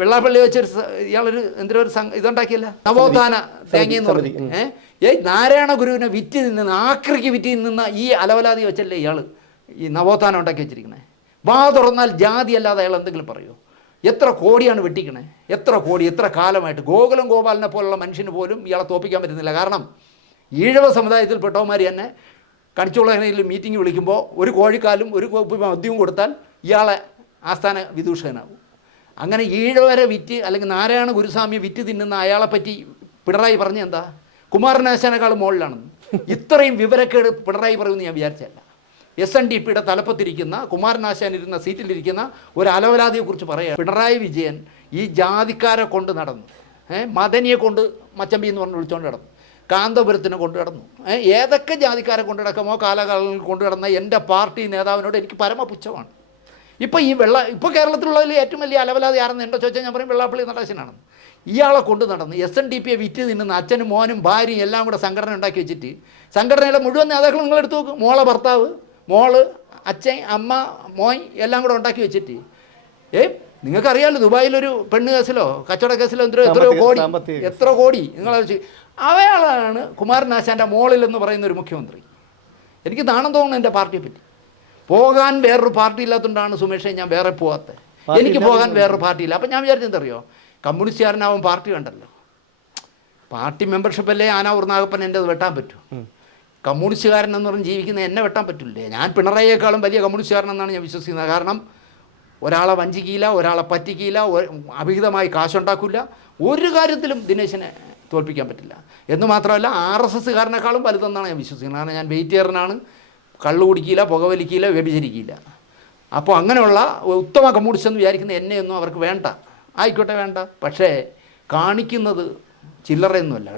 വെള്ളാപ്പള്ളി വെച്ചൊരു ഇയാളൊരു എന്തൊരു ഇതുണ്ടാക്കിയല്ല നവോത്ഥാന തേങ്ങയെന്ന് പറഞ്ഞു. നാരായണ ഗുരുവിനെ വിറ്റ് നിന്ന ആക്രിക്ക് വിറ്റ് നിന്ന ഈ അലവലാതി വെച്ചല്ലേ ഇയാൾ ഈ നവോത്ഥാനം ഉണ്ടാക്കി വെച്ചിരിക്കണേ. വാ തുറന്നാൽ ജാതി അല്ലാതെ അയാൾ എന്തെങ്കിലും പറയുമോ? എത്ര കോടിയാണ് വെട്ടിക്കണേ, എത്ര കോടി, എത്ര കാലമായിട്ട്. ഗോകുലം ഗോപാലിനെ പോലുള്ള മനുഷ്യന് പോലും ഇയാളെ തോപ്പിക്കാൻ പറ്റുന്നില്ല. കാരണം ഈഴവ സമുദായത്തിൽപ്പെട്ടവന്മാർ തന്നെ കണിച്ചുള്ളതിൽ മീറ്റിംഗ് വിളിക്കുമ്പോൾ ഒരു കോഴിക്കാലും ഒരു മദ്യവും കൊടുത്താൽ ഇയാളെ ആസ്ഥാന വിദൂഷകനാകും. അങ്ങനെ ഈഴവരെ വിറ്റ് അല്ലെങ്കിൽ നാരായണ ഗുരുസ്വാമിയെ വിറ്റ് തിന്നുന്ന അയാളെപ്പറ്റി പിണറായി പറഞ്ഞ എന്താ? കുമാരനാശാനേക്കാളും മുകളിലാണെന്ന്. ഇത്രയും വിവരക്കേട് പിണറായി പറയുമെന്ന് ഞാൻ വിചാരിച്ചല്ല. SNDPയുടെ തലപ്പത്തിരിക്കുന്ന കുമാരനാശാൻ ഇരുന്ന സീറ്റിലിരിക്കുന്ന ഒരു അലവലാതിയെക്കുറിച്ച് പറയുക. പിണറായി വിജയൻ ഈ ജാതിക്കാരെ കൊണ്ട് നടന്നു, മദനിയെ കൊണ്ട് മച്ചമ്പി എന്ന് പറഞ്ഞ് വിളിച്ചുകൊണ്ട് നടന്നു, കാന്തപുരത്തിനെ കൊണ്ട് കിടന്നു, ഏതൊക്കെ ജാതിക്കാരെ കൊണ്ട് കിടക്കുമോ കാലകാലങ്ങളിൽ കൊണ്ട് കിടന്ന എൻ്റെ പാർട്ടി നേതാവിനോട് എനിക്ക് പരമപുച്ഛമാണ്. ഇപ്പോൾ ഇപ്പോൾ കേരളത്തിലുള്ളതിൽ ഏറ്റവും വലിയ അലവലാതി ആരെന്ന് എൻ്റെ ചോദിച്ചാൽ ഞാൻ പറയും വെള്ളാപ്പള്ളി നടേശനാണെന്ന്. ഇയാളെ കൊണ്ട് നടന്ന് SNDPയെ വിറ്റ് നിന്നുന്ന അച്ഛനും മോനും ഭാര്യയും എല്ലാം കൂടെ സംഘടന ഉണ്ടാക്കി വെച്ചിട്ട് സംഘടനയുടെ മുഴുവൻ നേതാക്കളും നിങ്ങളെടുത്ത് നോക്കും. മോളെ ഭർത്താവ്, മോള്, അച്ഛൻ, അമ്മ, മോൻ എല്ലാം കൂടെ ഉണ്ടാക്കി വെച്ചിട്ട് നിങ്ങൾക്കറിയാമല്ലോ ദുബായിലൊരു പെണ്ണ് കേസിലോ കച്ചവട കേസിലോ എത്ര കോടി നിങ്ങളെ വെച്ച് അവയാളാണ് കുമാരനാശാൻ്റെ മോളിലെന്ന് പറയുന്ന ഒരു മുഖ്യമന്ത്രി. എനിക്ക് നാണം തോന്നുന്നു എൻ്റെ പാർട്ടിയെ പറ്റി. പോകാൻ വേറൊരു പാർട്ടി ഇല്ലാത്തതുകൊണ്ടാണ് സുമേഷേ ഞാൻ വേറെ പോകാത്തത്. എനിക്ക് പോകാൻ വേറൊരു പാർട്ടിയില്ല. അപ്പം ഞാൻ വിചാരിച്ചെന്തറിയോ, കമ്മ്യൂണിസ്റ്റുകാരനാവും പാർട്ടി വേണ്ടല്ലോ. പാർട്ടി മെമ്പർഷിപ്പല്ലേ ആനാവൂർ നാഗപ്പൻ എൻ്റെ അത് വെട്ടാൻ പറ്റൂ. കമ്മ്യൂണിസ്റ്റുകാരൻ എന്ന് പറഞ്ഞ് ജീവിക്കുന്ന എന്നെ വെട്ടാൻ പറ്റില്ലേ? ഞാൻ പിണറായിയേക്കാളും വലിയ കമ്മ്യൂണിസ്റ്റുകാരനെന്നാണ് ഞാൻ വിശ്വസിക്കുന്നത്. കാരണം ഒരാളെ വഞ്ചിക്കില്ല, ഒരാളെ പറ്റിക്കില്ല, അഭിഹിതമായി കാശുണ്ടാക്കില്ല. ഒരു കാര്യത്തിലും ദിനേശിനെ തോൽപ്പിക്കാൻ പറ്റില്ല. എന്ന് മാത്രമല്ല RSSകാരനേക്കാളും വലുതെന്നാണ് ഞാൻ വിശ്വസിക്കുന്നത്. കാരണം ഞാൻ വെയിറ്റേറിയനാണ്, കള്ളു കുടിക്കില്ല, പുകവലിക്കില്ല, വ്യഭിചരിക്കില്ല. അപ്പോൾ അങ്ങനെയുള്ള ഉത്തമ കമ്മ്യൂണിസ്റ്റ് എന്ന് വിചാരിക്കുന്ന എന്നെയൊന്നും അവർക്ക് വേണ്ട. ആയിക്കോട്ടെ, വേണ്ട. പക്ഷേ കാണിക്കുന്നത് ചില്ലറയൊന്നുമല്ല കേട്ടോ.